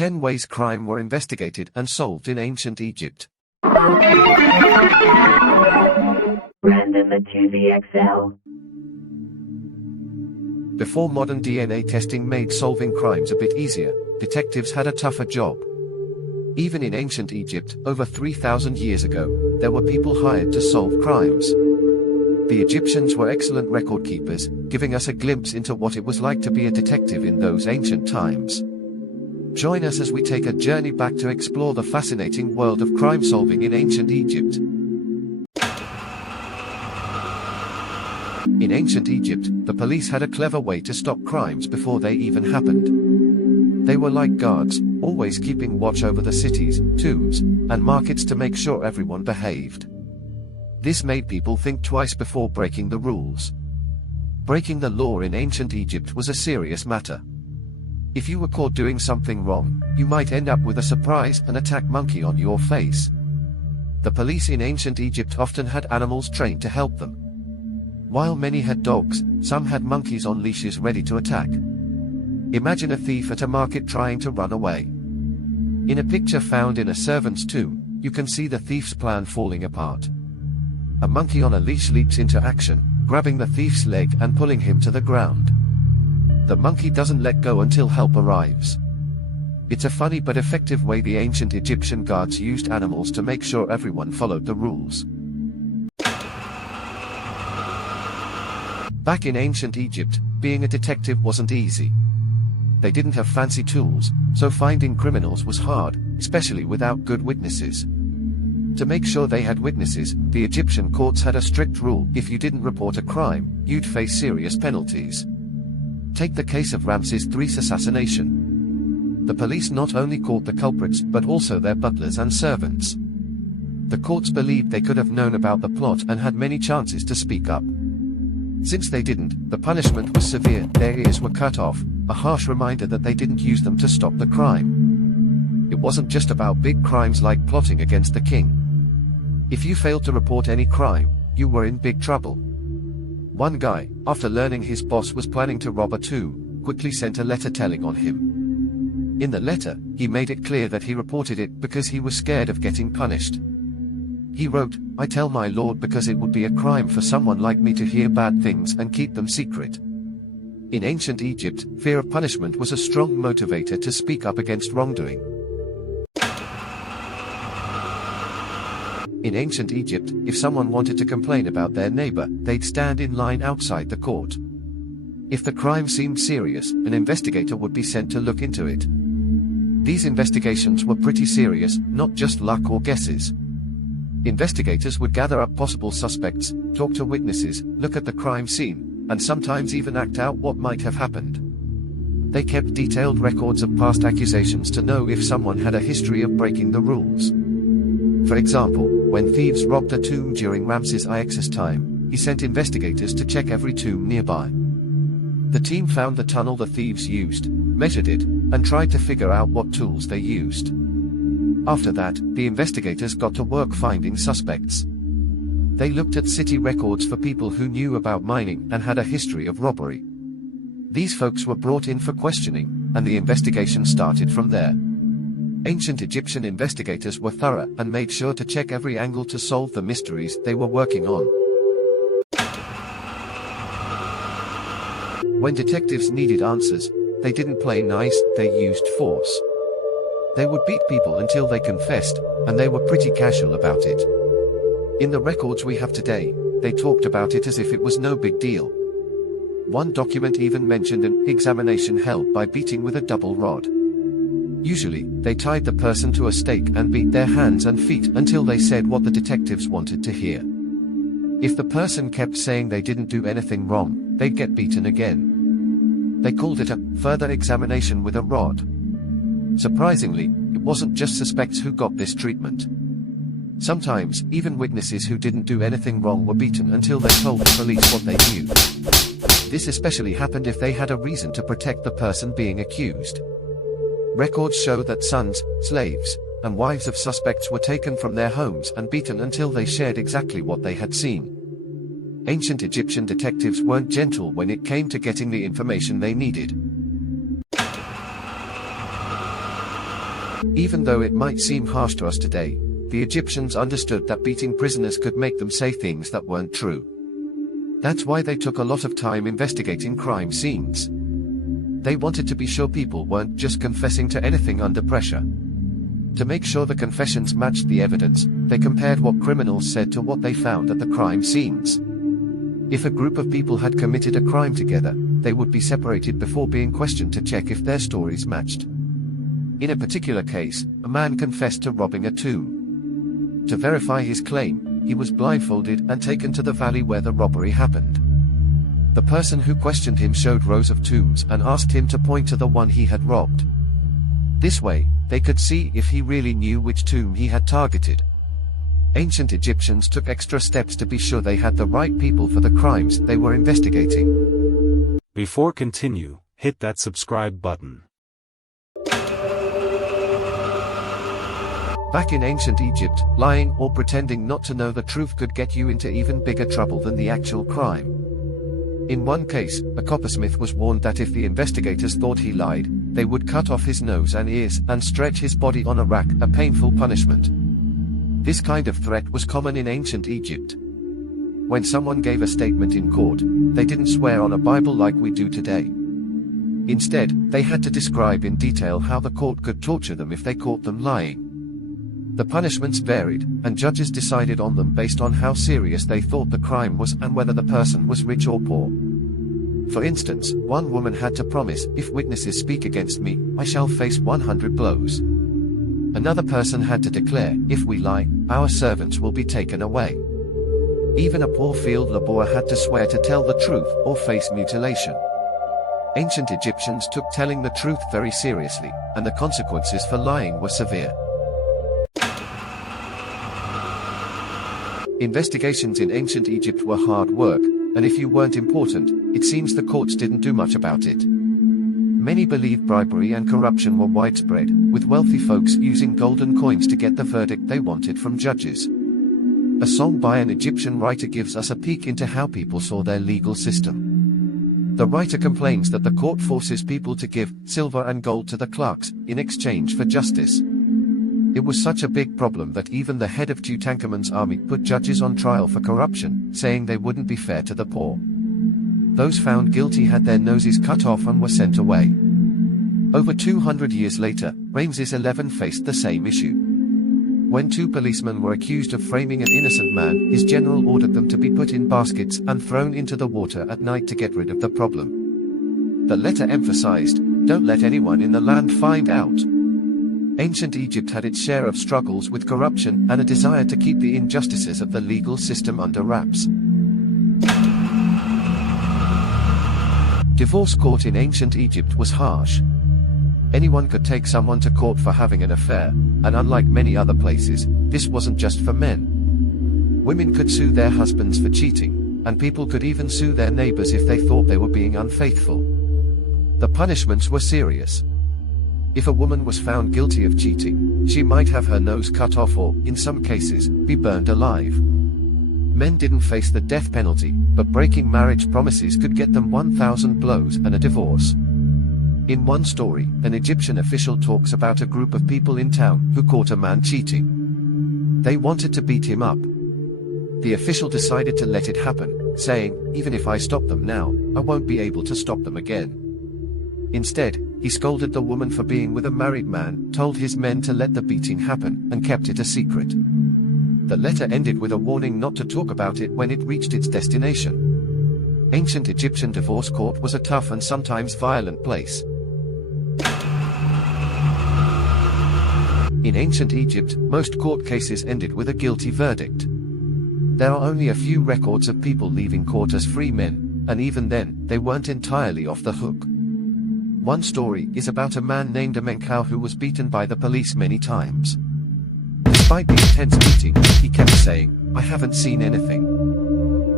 10 ways crime were investigated and solved in ancient Egypt. Random to the XL. Before modern DNA testing made solving crimes a bit easier, detectives had a tougher job. Even in ancient Egypt, over 3,000 years ago, there were people hired to solve crimes. The Egyptians were excellent record keepers, giving us a glimpse into what it was like to be a detective in those ancient times. Join us as we take a journey back to explore the fascinating world of crime solving in ancient Egypt. In ancient Egypt, the police had a clever way to stop crimes before they even happened. They were like guards, always keeping watch over the cities, tombs, and markets to make sure everyone behaved. This made people think twice before breaking the rules. Breaking the law in ancient Egypt was a serious matter. If you were caught doing something wrong, you might end up with a surprise and attack monkey on your face. The police in ancient Egypt often had animals trained to help them. While many had dogs, some had monkeys on leashes ready to attack. Imagine a thief at a market trying to run away. In a picture found in a servant's tomb, you can see the thief's plan falling apart. A monkey on a leash leaps into action, grabbing the thief's leg and pulling him to the ground. The monkey doesn't let go until help arrives. It's a funny but effective way the ancient Egyptian guards used animals to make sure everyone followed the rules. Back in ancient Egypt, being a detective wasn't easy. They didn't have fancy tools, so finding criminals was hard, especially without good witnesses. To make sure they had witnesses, the Egyptian courts had a strict rule: if you didn't report a crime, you'd face serious penalties. Take the case of Ramses III's assassination. The police not only caught the culprits but also their butlers and servants. The courts believed they could have known about the plot and had many chances to speak up. Since they didn't, the punishment was severe: their ears were cut off, a harsh reminder that they didn't use them to stop the crime. It wasn't just about big crimes like plotting against the king. If you failed to report any crime, you were in big trouble. One guy, after learning his boss was planning to rob a tomb, quickly sent a letter telling on him. In the letter, he made it clear that he reported it because he was scared of getting punished. He wrote, "I tell my lord because it would be a crime for someone like me to hear bad things and keep them secret." In ancient Egypt, fear of punishment was a strong motivator to speak up against wrongdoing. In ancient Egypt, if someone wanted to complain about their neighbor, they'd stand in line outside the court. If the crime seemed serious, an investigator would be sent to look into it. These investigations were pretty serious, not just luck or guesses. Investigators would gather up possible suspects, talk to witnesses, look at the crime scene, and sometimes even act out what might have happened. They kept detailed records of past accusations to know if someone had a history of breaking the rules. For example, when thieves robbed a tomb during Ramses IX's time, he sent investigators to check every tomb nearby. The team found the tunnel the thieves used, measured it, and tried to figure out what tools they used. After that, the investigators got to work finding suspects. They looked at city records for people who knew about mining and had a history of robbery. These folks were brought in for questioning, and the investigation started from there. Ancient Egyptian investigators were thorough and made sure to check every angle to solve the mysteries they were working on. When detectives needed answers, they didn't play nice, they used force. They would beat people until they confessed, and they were pretty casual about it. In the records we have today, they talked about it as if it was no big deal. One document even mentioned an examination held by beating with a double rod. Usually, they tied the person to a stake and beat their hands and feet until they said what the detectives wanted to hear. If the person kept saying they didn't do anything wrong, they'd get beaten again. They called it a further examination with a rod. Surprisingly, it wasn't just suspects who got this treatment. Sometimes, even witnesses who didn't do anything wrong were beaten until they told the police what they knew. This especially happened if they had a reason to protect the person being accused. Records show that sons, slaves, and wives of suspects were taken from their homes and beaten until they shared exactly what they had seen. Ancient Egyptian detectives weren't gentle when it came to getting the information they needed. Even though it might seem harsh to us today, the Egyptians understood that beating prisoners could make them say things that weren't true. That's why they took a lot of time investigating crime scenes. They wanted to be sure people weren't just confessing to anything under pressure. To make sure the confessions matched the evidence, they compared what criminals said to what they found at the crime scenes. If a group of people had committed a crime together, they would be separated before being questioned to check if their stories matched. In a particular case, a man confessed to robbing a tomb. To verify his claim, he was blindfolded and taken to the valley where the robbery happened. The person who questioned him showed rows of tombs and asked him to point to the one he had robbed. This way, they could see if he really knew which tomb he had targeted. Ancient Egyptians took extra steps to be sure they had the right people for the crimes they were investigating. Before continue, hit that subscribe button. Back in ancient Egypt, lying or pretending not to know the truth could get you into even bigger trouble than the actual crime. In one case, a coppersmith was warned that if the investigators thought he lied, they would cut off his nose and ears and stretch his body on a rack, a painful punishment. This kind of threat was common in ancient Egypt. When someone gave a statement in court, they didn't swear on a Bible like we do today. Instead, they had to describe in detail how the court could torture them if they caught them lying. The punishments varied, and judges decided on them based on how serious they thought the crime was and whether the person was rich or poor. For instance, one woman had to promise, "If witnesses speak against me, I shall face 100 blows." Another person had to declare, "If we lie, our servants will be taken away." Even a poor field laborer had to swear to tell the truth or face mutilation. Ancient Egyptians took telling the truth very seriously, and the consequences for lying were severe. Investigations in ancient Egypt were hard work, and if you weren't important, it seems the courts didn't do much about it. Many believed bribery and corruption were widespread, with wealthy folks using golden coins to get the verdict they wanted from judges. A song by an Egyptian writer gives us a peek into how people saw their legal system. The writer complains that the court forces people to give silver and gold to the clerks in exchange for justice. It was such a big problem that even the head of Tutankhamun's army put judges on trial for corruption, saying they wouldn't be fair to the poor. Those found guilty had their noses cut off and were sent away. Over 200 years later, Ramses XI faced the same issue. When two policemen were accused of framing an innocent man, his general ordered them to be put in baskets and thrown into the water at night to get rid of the problem. The letter emphasized, "Don't let anyone in the land find out." Ancient Egypt had its share of struggles with corruption and a desire to keep the injustices of the legal system under wraps. Divorce court in ancient Egypt was harsh. Anyone could take someone to court for having an affair, and unlike many other places, this wasn't just for men. Women could sue their husbands for cheating, and people could even sue their neighbors if they thought they were being unfaithful. The punishments were serious. If a woman was found guilty of cheating, she might have her nose cut off or, in some cases, be burned alive. Men didn't face the death penalty, but breaking marriage promises could get them 1,000 blows and a divorce. In one story, an Egyptian official talks about a group of people in town who caught a man cheating. They wanted to beat him up. The official decided to let it happen, saying, "Even if I stop them now, I won't be able to stop them again." Instead, he scolded the woman for being with a married man, told his men to let the beating happen, and kept it a secret. The letter ended with a warning not to talk about it when it reached its destination. Ancient Egyptian divorce court was a tough and sometimes violent place. In ancient Egypt, most court cases ended with a guilty verdict. There are only a few records of people leaving court as free men, and even then, they weren't entirely off the hook. One story is about a man named Amenkau who was beaten by the police many times. Despite the intense beating, he kept saying, "I haven't seen anything.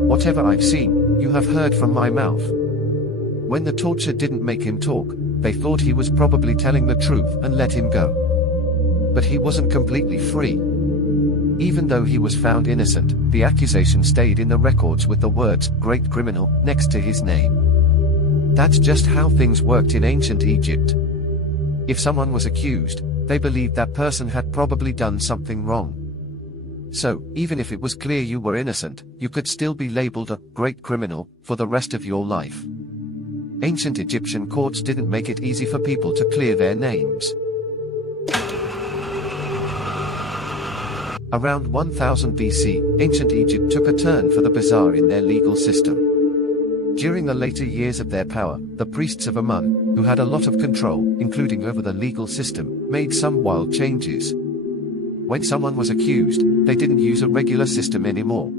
Whatever I've seen, you have heard from my mouth." When the torture didn't make him talk, they thought he was probably telling the truth and let him go. But he wasn't completely free. Even though he was found innocent, the accusation stayed in the records with the words, "Great Criminal," next to his name. That's just how things worked in ancient Egypt. If someone was accused, they believed that person had probably done something wrong. So, even if it was clear you were innocent, you could still be labeled a great criminal for the rest of your life. Ancient Egyptian courts didn't make it easy for people to clear their names. Around 1000 BC, ancient Egypt took a turn for the bizarre in their legal system. During the later years of their power, the priests of Amun, who had a lot of control, including over the legal system, made some wild changes. When someone was accused, they didn't use a regular system anymore.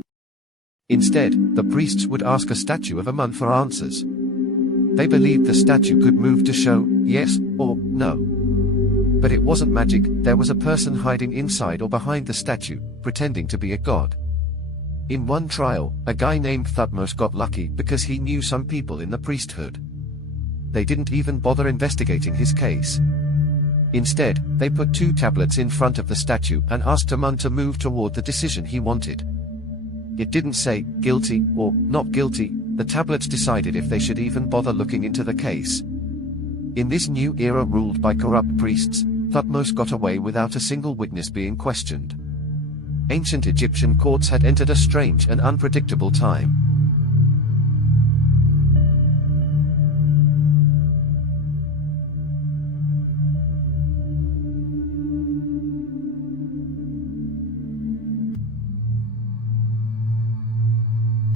Instead, the priests would ask a statue of Amun for answers. They believed the statue could move to show yes or no. But it wasn't magic, there was a person hiding inside or behind the statue, pretending to be a god. In one trial, a guy named Thutmose got lucky because he knew some people in the priesthood. They didn't even bother investigating his case. Instead, they put 2 tablets in front of the statue and asked Amun to move toward the decision he wanted. It didn't say guilty or not guilty, the tablets decided if they should even bother looking into the case. In this new era ruled by corrupt priests, Thutmose got away without a single witness being questioned. Ancient Egyptian courts had entered a strange and unpredictable time.